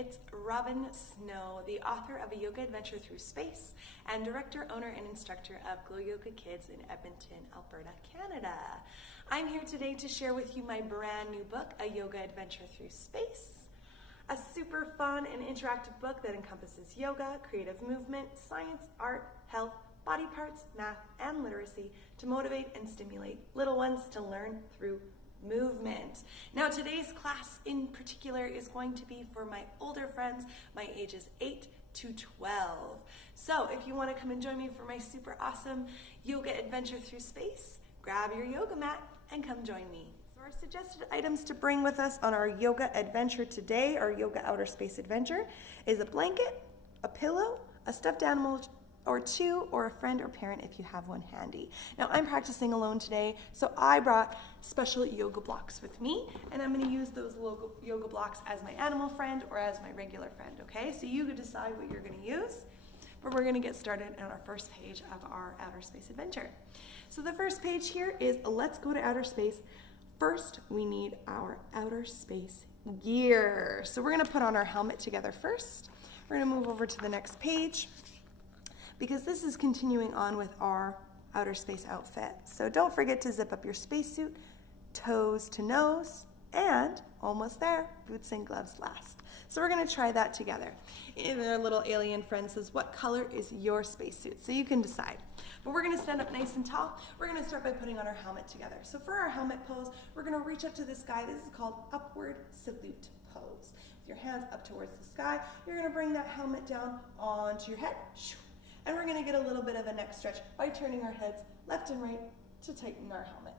It's Robin Snow, the author of A Yoga Adventure Through Space and director, owner, and instructor of Glow Yoga Kids in Edmonton, Alberta, Canada. I'm here today to share with you my brand new book, A Yoga Adventure Through Space. A super fun and interactive book that encompasses yoga, creative movement, science, art, health, body parts, math, and literacy to motivate and stimulate little ones to learn through movement. Now today's class in particular is going to be for my older friends, my ages 8 to 12. So if you want to come and join me for my super awesome yoga adventure through space, grab your yoga mat and come join me. So our suggested items to bring with us on our yoga adventure today, our yoga outer space adventure, is a blanket, a pillow, a stuffed animal or two, or a friend or parent if you have one handy. Now I'm practicing alone today, so I brought special yoga blocks with me, and I'm going to use those yoga blocks as my animal friend or as my regular friend, okay? So you can decide what you're going to use, but we're going to get started on our first page of our outer space adventure. So the first page here is let's go to outer space. First, we need our outer space gear. So we're going to put on our helmet together first. We're going to move over to the next page, because this is continuing on with our outer space outfit. So don't forget to zip up your spacesuit, toes to nose, and almost there, boots and gloves last. So we're gonna try that together. And our little alien friend says, what color is your spacesuit? So you can decide. But we're gonna stand up nice and tall. We're gonna start by putting on our helmet together. So for our helmet pose, we're gonna reach up to the sky. This is called upward salute pose. With your hands up towards the sky, you're gonna bring that helmet down onto your head. And we're gonna get a little bit of a neck stretch by turning our heads left and right to tighten our helmet.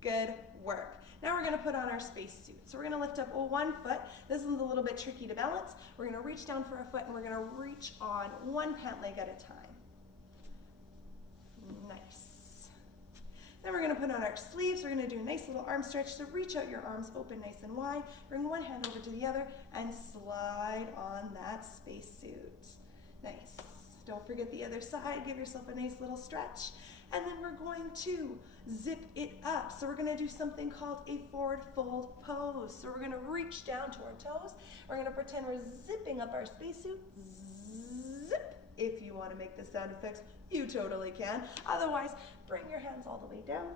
Good work. Now we're gonna put on our spacesuit. So we're gonna lift up one foot. This one's a little bit tricky to balance. We're gonna reach down for a foot and we're gonna reach on one pant leg at a time. Nice. Then we're gonna put on our sleeves. We're gonna do a nice little arm stretch. So reach out your arms open nice and wide. Bring one hand over to the other and slide on that spacesuit. Nice. Don't forget the other side. Give yourself a nice little stretch. And then we're going to zip it up. So we're gonna do something called a forward fold pose. So we're gonna reach down to our toes. We're gonna pretend we're zipping up our spacesuit. Zip. If you wanna make the sound effects, you totally can. Otherwise, bring your hands all the way down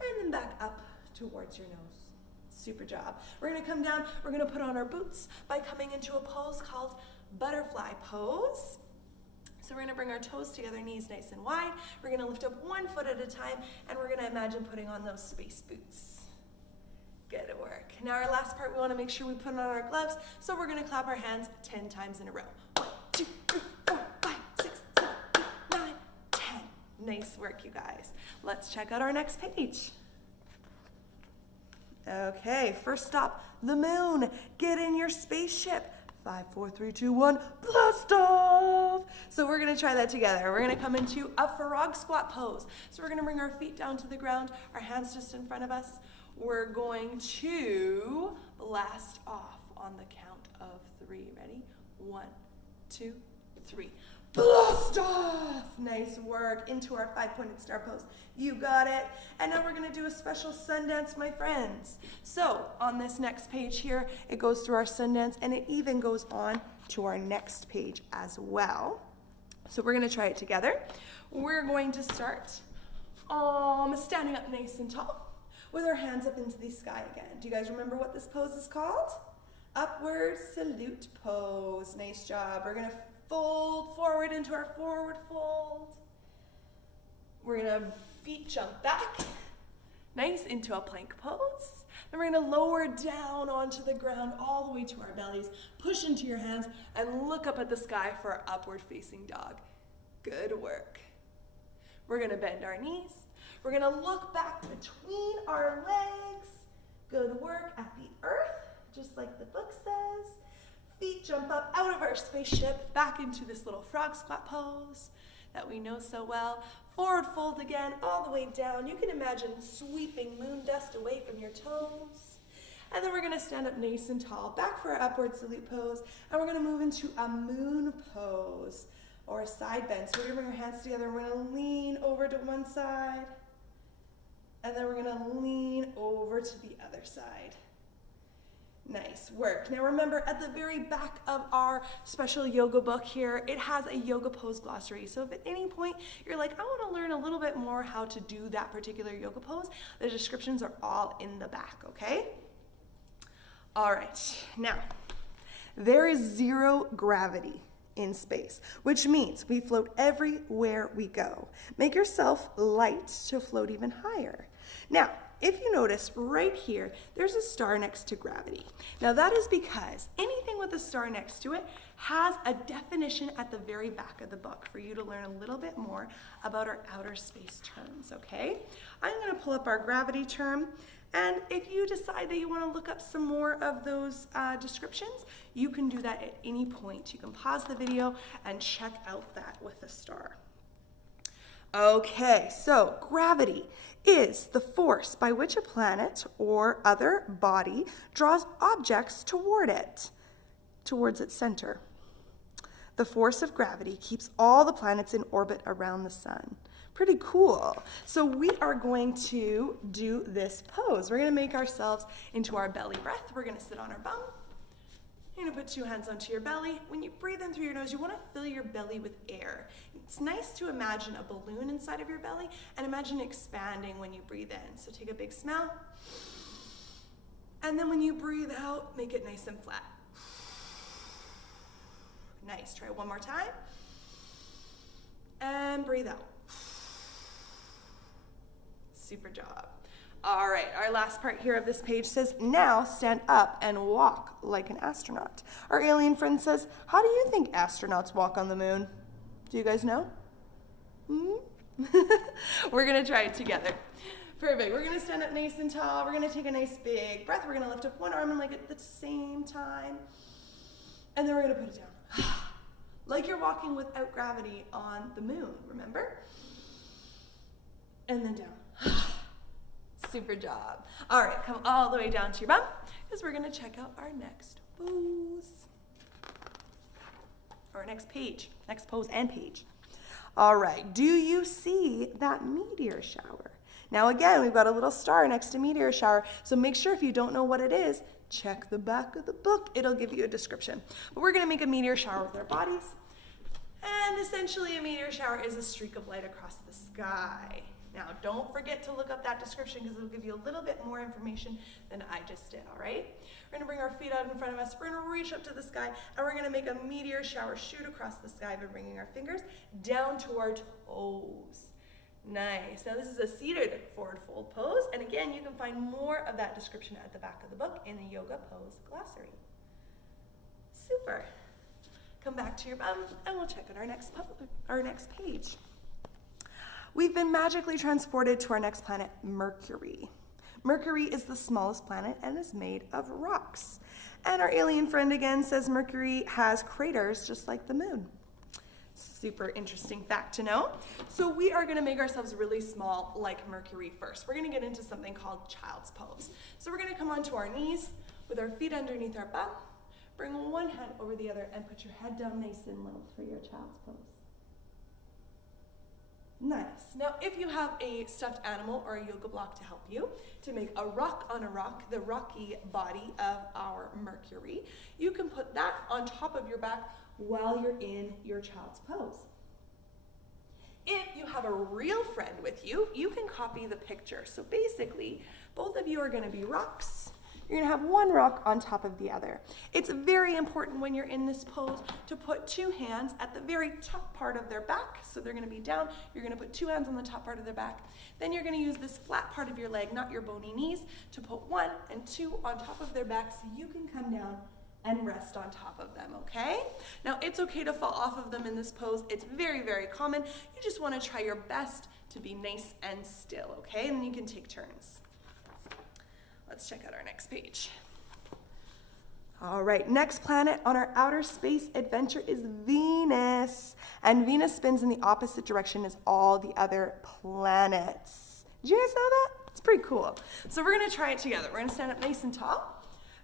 and then back up towards your nose. Super job. We're gonna come down, we're gonna put on our boots by coming into a pose called butterfly pose. So we're gonna bring our toes together, knees nice and wide. We're gonna lift up one foot at a time and we're gonna imagine putting on those space boots. Good work. Now our last part, we wanna make sure we put on our gloves. So we're gonna clap our hands 10 times in a row. 1, 2, 3, 4, 5, 6, 7, 8, 9, 10. Nice work, you guys. Let's check out our next page. Okay, first stop, the moon. Get in your spaceship. 5, 4, 3, 2, 1, blast off! So we're gonna try that together. We're gonna come into a frog squat pose. So we're gonna bring our feet down to the ground, our hands just in front of us. We're going to blast off on the count of 3. Ready? 1, 2, 3. Blast off! Nice work. Into our 5-pointed star pose. You got it. And now we're going to do a special sun dance, my friends. So on this next page here, it goes through our sun dance and it even goes on to our next page as well. So we're going to try it together. We're going to start standing up nice and tall with our hands up into the sky again. Do you guys remember what this pose is called? Upward salute pose. Nice job. We're going to fold forward into our forward fold. We're gonna feet jump back, nice, into a plank pose. Then we're gonna lower down onto the ground all the way to our bellies, push into your hands, and look up at the sky for our upward facing dog. Good work. We're gonna bend our knees. We're gonna look back between our legs. Good work at the earth, just like the book says. Feet jump up out of our spaceship, back into this little frog squat pose that we know so well. Forward fold again, all the way down. You can imagine sweeping moon dust away from your toes. And then we're gonna stand up nice and tall, back for our upward salute pose, and we're gonna move into a moon pose, or a side bend. So we're gonna bring our hands together, and we're gonna lean over to one side, and then we're gonna lean over to the other side. Nice work. Now remember, at the very back of our special yoga book here, it has a yoga pose glossary. So if at any point you're like, I want to learn a little bit more how to do that particular yoga pose, the descriptions are all in the back, okay? All right, now, there is zero gravity in space, which means we float everywhere we go. Make yourself light to float even higher. Now, if you notice right here, there's a star next to gravity. Now that is because anything with a star next to it has a definition at the very back of the book for you to learn a little bit more about our outer space terms, okay? I'm gonna pull up our gravity term, and if you decide that you wanna look up some more of those descriptions, you can do that at any point. You can pause the video and check out that with a star. Okay, so gravity is the force by which a planet or other body draws objects towards its center. The force of gravity keeps all the planets in orbit around the sun. Pretty cool. So we are going to do this pose. We're going to make ourselves into our belly breath. We're going to sit on our bum. You're gonna put 2 hands onto your belly. When you breathe in through your nose, you wanna fill your belly with air. It's nice to imagine a balloon inside of your belly and imagine expanding when you breathe in. So take a big smell. And then when you breathe out, make it nice and flat. Nice, try one more time. And breathe out. Super job. All right, our last part here of this page says, now stand up and walk like an astronaut. Our alien friend says, how do you think astronauts walk on the moon? Do you guys know? We're gonna try it together. Perfect, we're gonna stand up nice and tall. We're gonna take a nice big breath. We're gonna lift up one arm and leg at the same time. And then we're gonna put it down. Like you're walking without gravity on the moon, remember? And then down. Super job. All right, come all the way down to your bum because we're gonna check out our next pose. Or next page, next pose and page. All right, do you see that meteor shower? Now again, we've got a little star next to meteor shower, so make sure if you don't know what it is, check the back of the book. It'll give you a description. But we're gonna make a meteor shower with our bodies. And essentially a meteor shower is a streak of light across the sky. Now, don't forget to look up that description because it'll give you a little bit more information than I just did, all right? We're gonna bring our feet out in front of us. We're gonna reach up to the sky and we're gonna make a meteor shower shoot across the sky by bringing our fingers down to our toes. Nice. Now, this is a seated forward fold pose. And again, you can find more of that description at the back of the book in the Yoga Pose Glossary. Super. Come back to your bum and we'll check out our next page. We've been magically transported to our next planet, Mercury. Mercury is the smallest planet and is made of rocks. And our alien friend again says Mercury has craters just like the moon. Super interesting fact to know. So we are gonna make ourselves really small like Mercury first. We're gonna get into something called child's pose. So we're gonna come onto our knees with our feet underneath our bum, bring one hand over the other and put your head down nice and low for your child's pose. Nice. Now, if you have a stuffed animal or a yoga block to help you to make a rock on a rock, the rocky body of our Mercury, you can put that on top of your back while you're in your child's pose. If you have a real friend with you, you can copy the picture. So basically, both of you are going to be rocks. You're gonna have one rock on top of the other. It's very important when you're in this pose to put 2 hands at the very top part of their back. So they're gonna be down. You're gonna put 2 hands on the top part of their back. Then you're gonna use this flat part of your leg, not your bony knees, to put 1 and 2 on top of their back so you can come down and rest on top of them, okay? Now, it's okay to fall off of them in this pose. It's very, very common. You just wanna try your best to be nice and still, okay? And then you can take turns. Let's check out our next page. All right, next planet on our outer space adventure is Venus. And Venus spins in the opposite direction as all the other planets. Did you guys know that? It's pretty cool. So we're gonna try it together. We're gonna stand up nice and tall.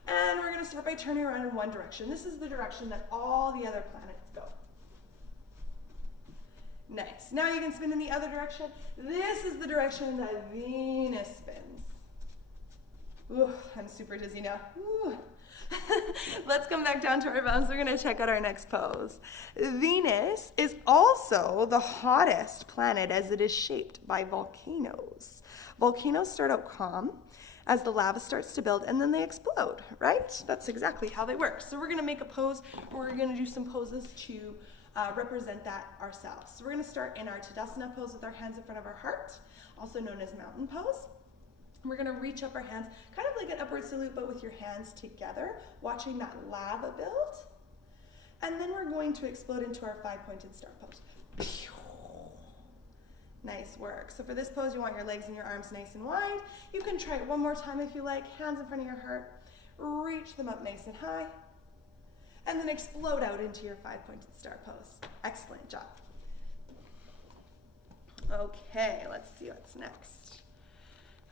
And we're gonna start by turning around in one direction. This is the direction that all the other planets go. Nice. Now you can spin in the other direction. This is the direction that Venus spins. Ooh, I'm super dizzy now. Ooh. Let's come back down to our bums. We're going to check out our next pose. Venus is also the hottest planet as it is shaped by volcanoes. Volcanoes start out calm as the lava starts to build and then they explode, right? That's exactly how they work. So we're going to make a pose, or we're going to do some poses to represent that ourselves. So we're going to start in our Tadasana pose with our hands in front of our heart, also known as mountain pose. We're going to reach up our hands, kind of like an upward salute, but with your hands together, watching that lava build. And then we're going to explode into our 5-pointed star pose. Nice work. So for this pose, you want your legs and your arms nice and wide. You can try it one more time if you like. Hands in front of your heart. Reach them up nice and high. And then explode out into your 5-pointed star pose. Excellent job. Okay, let's see what's next.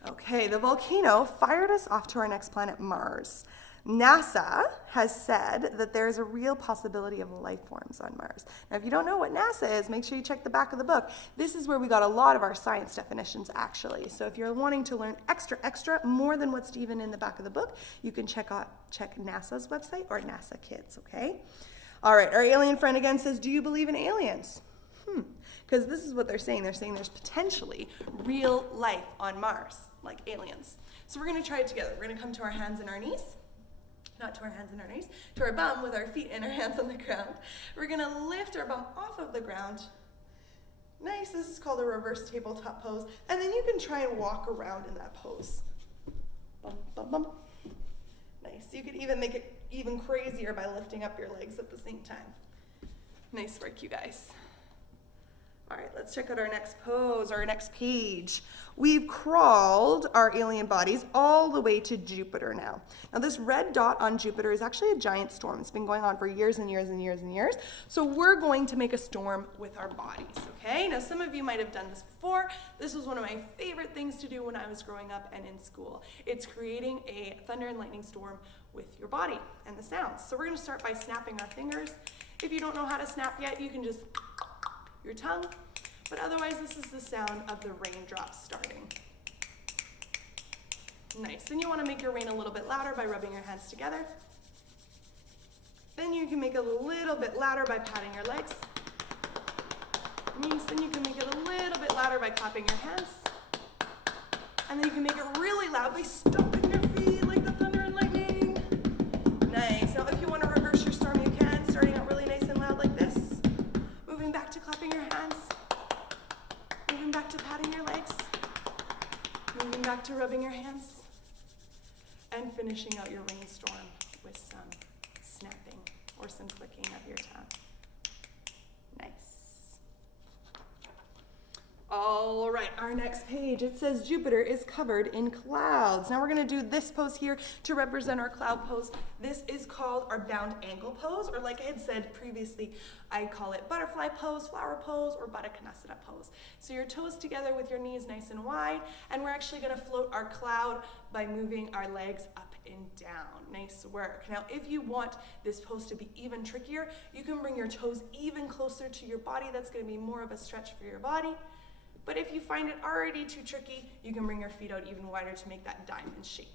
Okay, the volcano fired us off to our next planet, Mars. NASA has said that there's a real possibility of life forms on Mars. Now, if you don't know what NASA is, make sure you check the back of the book. This is where we got a lot of our science definitions, actually. So if you're wanting to learn extra, more than what's even in the back of the book, you can check NASA's website or NASA Kids, okay? All right, our alien friend again says, do you believe in aliens? Because this is what they're saying. They're saying there's potentially real life on Mars, like aliens. So we're going to try it together. We're going to come to our hands and our knees. Not to our hands and our knees, to our bum with our feet and our hands on the ground. We're going to lift our bum off of the ground. Nice. This is called a reverse tabletop pose. And then you can try and walk around in that pose. Bum, bum, bum. Nice. You could even make it even crazier by lifting up your legs at the same time. Nice work, you guys. All right, let's check out our next pose, our next page. We've crawled our alien bodies all the way to Jupiter now. Now this red dot on Jupiter is actually a giant storm. It's been going on for years and years and years and years. So we're going to make a storm with our bodies, okay? Now some of you might have done this before. This was one of my favorite things to do when I was growing up and in school. It's creating a thunder and lightning storm with your body and the sounds. So we're gonna start by snapping our fingers. If you don't know how to snap yet, you can just your tongue, but otherwise this is the sound of the raindrops starting. Nice. Then you want to make your rain a little bit louder by rubbing your hands together. Then you can make it a little bit louder by patting your legs. Nice. Then you can make it a little bit louder by clapping your hands. And then you can make it really loud by stomping your feet like the thunder and lightning. Nice. Now if you want to reverse your storm, you can, starting out really nice and loud like this. Moving back to clapping your hands, moving back to patting your legs, moving back to rubbing your hands, and finishing out your rainstorm with some snapping or some clicking of your tongue. Nice. All right, our next page, it says Jupiter is covered in clouds. Now we're going to do this pose here to represent our cloud pose. This is called our bound ankle pose, or like I had said previously, I call it butterfly pose, flower pose, or Baddha Konasana pose. So your toes together with your knees nice and wide, and we're actually going to float our cloud by moving our legs up and down. Nice work. Now, if you want this pose to be even trickier, you can bring your toes even closer to your body. That's going to be more of a stretch for your body. But if you find it already too tricky, you can bring your feet out even wider to make that diamond shape.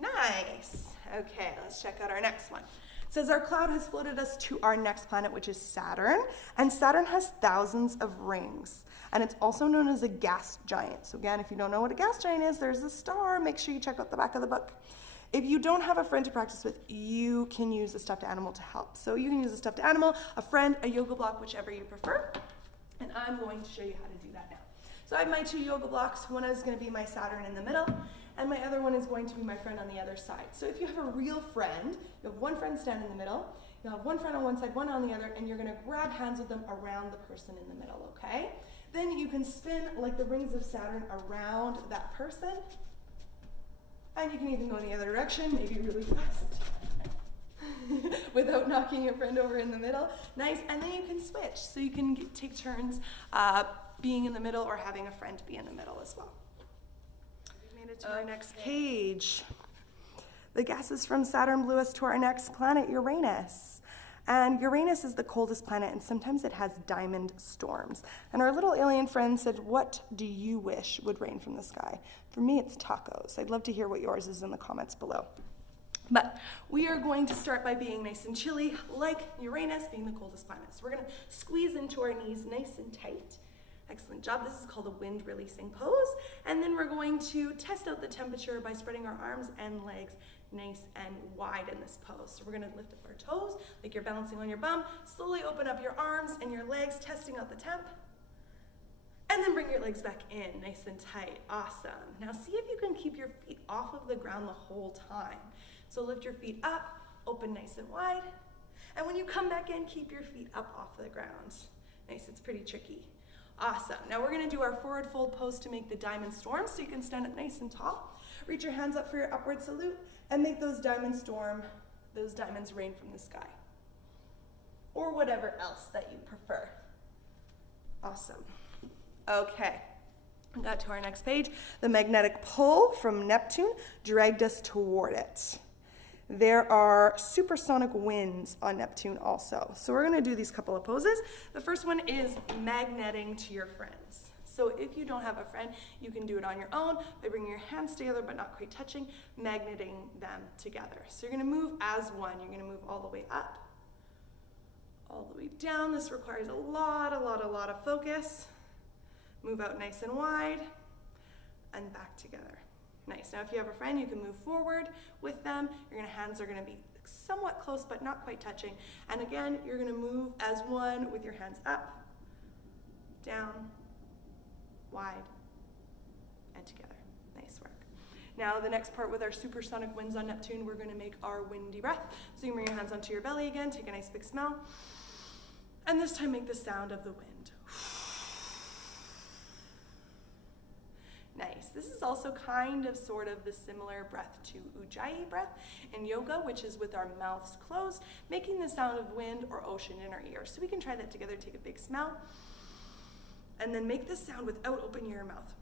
Nice. Okay, let's check out our next one. It says our cloud has floated us to our next planet, which is Saturn. And Saturn has thousands of rings. And it's also known as a gas giant. So again, if you don't know what a gas giant is, there's a star. Make sure you check out the back of the book. If you don't have a friend to practice with, you can use a stuffed animal to help. So you can use a stuffed animal, a friend, a yoga block, whichever you prefer. And I'm going to show you how to do that now. So I have my two yoga blocks. One is going to be my Saturn in the middle, and my other one is going to be my friend on the other side. So if you have a real friend, you have one friend stand in the middle, you'll have one friend on one side, one on the other, and you're going to grab hands with them around the person in the middle, okay? Then you can spin like the rings of Saturn around that person, and you can even go in the other direction, maybe really fast. Without knocking your friend over in the middle. Nice. And then you can switch. So you can take turns being in the middle or having a friend be in the middle as well. We made it to our next page. The gases from Saturn blew us to our next planet, Uranus. And Uranus is the coldest planet, and sometimes it has diamond storms. And our little alien friend said, what do you wish would rain from the sky? For me, it's tacos. I'd love to hear what yours is in the comments below. But we are going to start by being nice and chilly, like Uranus being the coldest planet. So we're going to squeeze into our knees nice and tight. Excellent job. This is called a wind releasing pose. And then we're going to test out the temperature by spreading our arms and legs nice and wide in this pose. So we're going to lift up our toes like you're balancing on your bum. Slowly open up your arms and your legs, testing out the temp. And then bring your legs back in, nice and tight. Awesome. Now see if you can keep your feet off of the ground the whole time. So lift your feet up, open nice and wide. And when you come back in, keep your feet up off the ground. Nice, it's pretty tricky. Awesome. Now we're gonna do our forward fold pose to make the diamond storm, so you can stand up nice and tall. Reach your hands up for your upward salute and make those diamonds rain from the sky. Or whatever else that you prefer. Awesome. Okay, we got to our next page. The magnetic pull from Neptune dragged us toward it. There are supersonic winds on Neptune also. So we're gonna do these couple of poses. The first one is magneting to your friends. So if you don't have a friend, you can do it on your own by bringing your hands together but not quite touching, magneting them together. So you're gonna move as one. You're gonna move all the way up, all the way down. This requires a lot of focus. Move out nice and wide and back together. Nice. Now if you have a friend, you can move forward with them. Your hands are going to be somewhat close but not quite touching. And again, you're going to move as one with your hands up, down, wide, and together. Nice work. Now the next part with our supersonic winds on Neptune, we're going to make our windy breath. So you bring your hands onto your belly again, take a nice big smell, and this time make the sound of the wind. Nice. This is also kind of sort of the similar breath to Ujjayi breath in yoga, which is with our mouths closed, making the sound of wind or ocean in our ears. So we can try that together. Take a big smell and then make this sound without opening your mouth.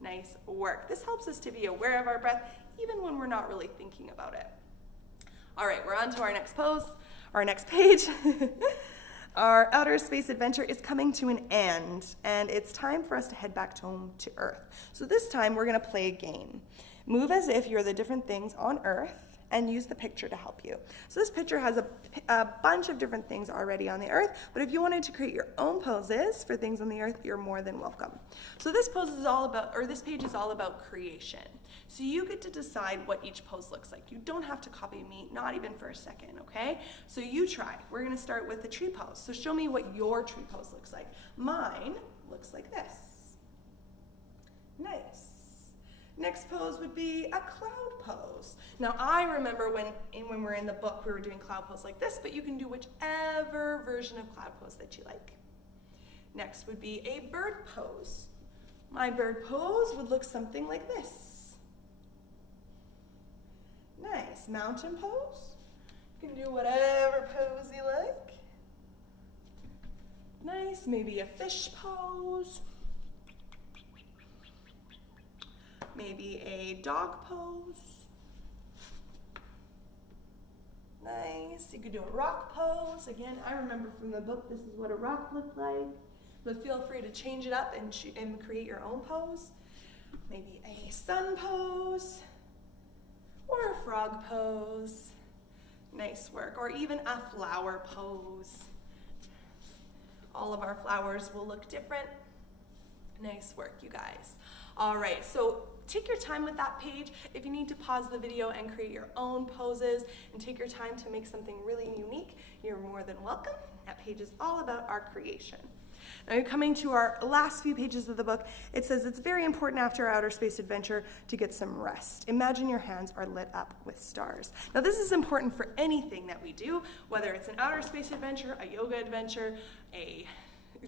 Nice work. This helps us to be aware of our breath even when we're not really thinking about it. All right, we're on to our next pose, our next page. Our outer space adventure is coming to an end, and it's time for us to head back home to Earth. So this time we're going to play a game. Move as if you're the different things on Earth and use the picture to help you. So this picture has a bunch of different things already on the Earth, but if you wanted to create your own poses for things on the Earth, you're more than welcome. So this pose is all about, or this page is all about creation. So you get to decide what each pose looks like. You don't have to copy me, not even for a second, okay? So you try. We're gonna start with the tree pose. So show me what your tree pose looks like. Mine looks like this. Nice. Next pose would be a cloud pose. Now I remember when we were in the book, we were doing cloud pose like this, but you can do whichever version of cloud pose that you like. Next would be a bird pose. My bird pose would look something like this. Nice. Mountain pose. You can do whatever pose you like. Nice. Maybe a fish pose. Maybe a dog pose. Nice. You could do a rock pose. Again, I remember from the book this is what a rock looked like. But feel free to change it up and create your own pose. Maybe a sun pose. Or a frog pose. Nice work. Or even a flower pose. All of our flowers will look different. Nice work, you guys. All right, so take your time with that page. If you need to pause the video and create your own poses and take your time to make something really unique, you're more than welcome. That page is all about our creation. Now you're coming to our last few pages of the book. It says it's very important after our outer space adventure to get some rest. Imagine your hands are lit up with stars. Now this is important for anything that we do, whether it's an outer space adventure, a yoga adventure, a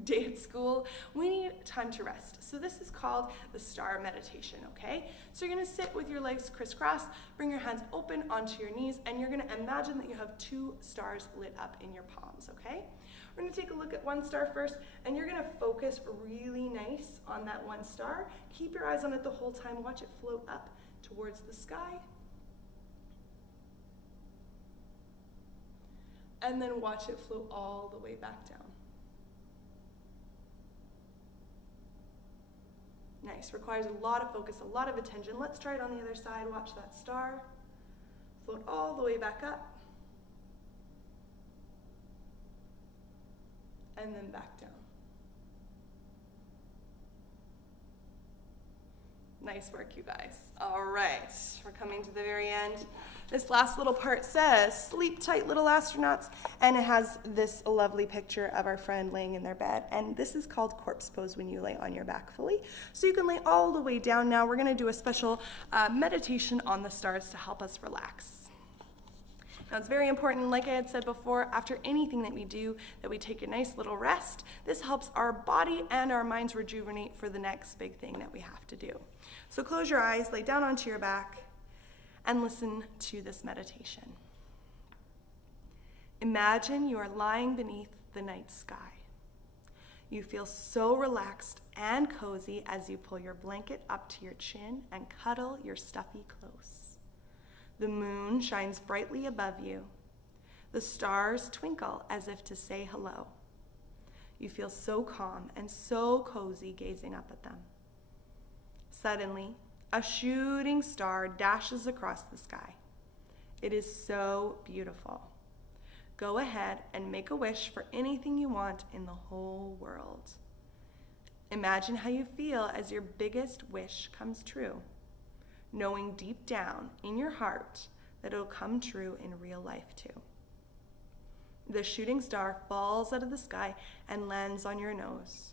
day at school. We need time to rest. So this is called the star meditation, okay? So you're gonna sit with your legs crisscross, bring your hands open onto your knees, and you're gonna imagine that you have 2 stars lit up in your palms, okay? We're gonna take a look at one star first, and you're gonna focus really nice on that one star. Keep your eyes on it the whole time. Watch it float up towards the sky. And then watch it float all the way back down. Nice, requires a lot of focus, a lot of attention. Let's try it on the other side. Watch that star. Float all the way back up. And then back down. Nice work, you guys. All right, we're coming to the very end. This last little part says, sleep tight, little astronauts, and it has this lovely picture of our friend laying in their bed, and this is called corpse pose when you lay on your back fully. So you can lay all the way down now. We're gonna do a special meditation on the stars to help us relax. Now it's very important, like I had said before, after anything that we do, that we take a nice little rest. This helps our body and our minds rejuvenate for the next big thing that we have to do. So close your eyes, lay down onto your back, and listen to this meditation. Imagine you are lying beneath the night sky. You feel so relaxed and cozy as you pull your blanket up to your chin and cuddle your stuffy close. The moon shines brightly above you. The stars twinkle as if to say hello. You feel so calm and so cozy gazing up at them. Suddenly, a shooting star dashes across the sky. It is so beautiful. Go ahead and make a wish for anything you want in the whole world. Imagine how you feel as your biggest wish comes true, knowing deep down in your heart that it'll come true in real life too. The shooting star falls out of the sky and lands on your nose,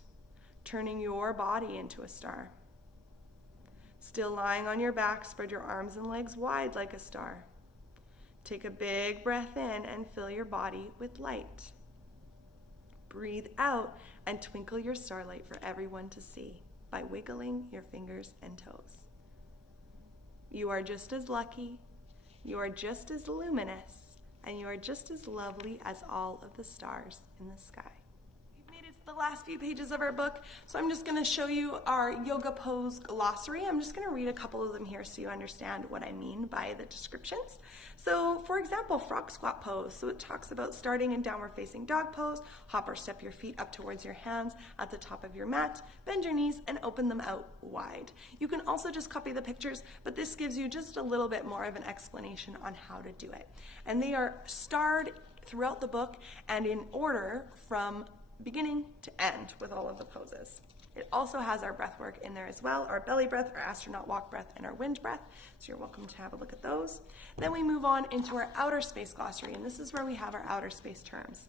turning your body into a star. Still lying on your back, spread your arms and legs wide like a star. Take a big breath in and fill your body with light. Breathe out and twinkle your starlight for everyone to see by wiggling your fingers and toes. You are just as lucky, you are just as luminous, and you are just as lovely as all of the stars in the sky. We've made it to the last few pages of our book, so I'm just going to show you our yoga pose glossary. I'm just going to read a couple of them here so you understand what I mean by the descriptions. So, for example, frog squat pose. So it talks about starting in downward facing dog pose, hop or step your feet up towards your hands at the top of your mat, bend your knees and open them out wide. You can also just copy the pictures, but this gives you just a little bit more of an explanation on how to do it. And they are starred throughout the book and in order from beginning to end with all of the poses. It also has our breath work in there as well, our belly breath, our astronaut walk breath, and our wind breath. So you're welcome to have a look at those. Then we move on into our outer space glossary, and this is where we have our outer space terms.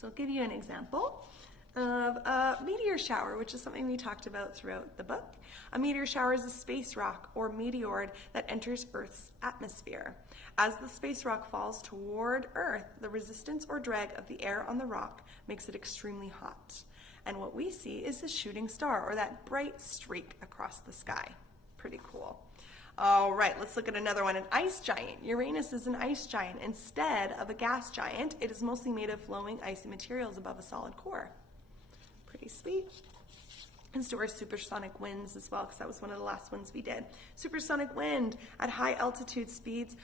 So I'll give you an example of a meteor shower, which is something we talked about throughout the book. A meteor shower is a space rock or meteoroid that enters Earth's atmosphere. As the space rock falls toward Earth, the resistance or drag of the air on the rock makes it extremely hot. And what we see is a shooting star, or that bright streak across the sky. Pretty cool. All right, let's look at another one, an ice giant. Uranus is an ice giant. Instead of a gas giant, it is mostly made of flowing icy materials above a solid core. Pretty sweet. Let's do our supersonic winds as well, because that was one of the last ones we did. Supersonic wind at high altitude speeds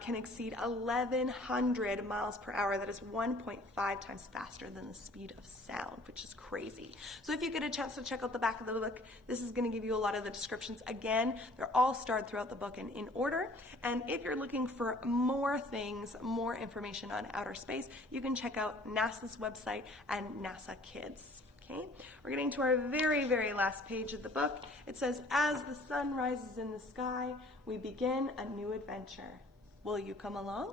can exceed 1,100 miles per hour. That is 1.5 times faster than the speed of sound, which is crazy. So if you get a chance to check out the back of the book, this is going to give you a lot of the descriptions. Again, they're all starred throughout the book and in order. And if you're looking for more things, more information on outer space, you can check out NASA's website and NASA Kids. Okay, we're getting to our very, very last page of the book. It says, as the sun rises in the sky, we begin a new adventure. Will you come along?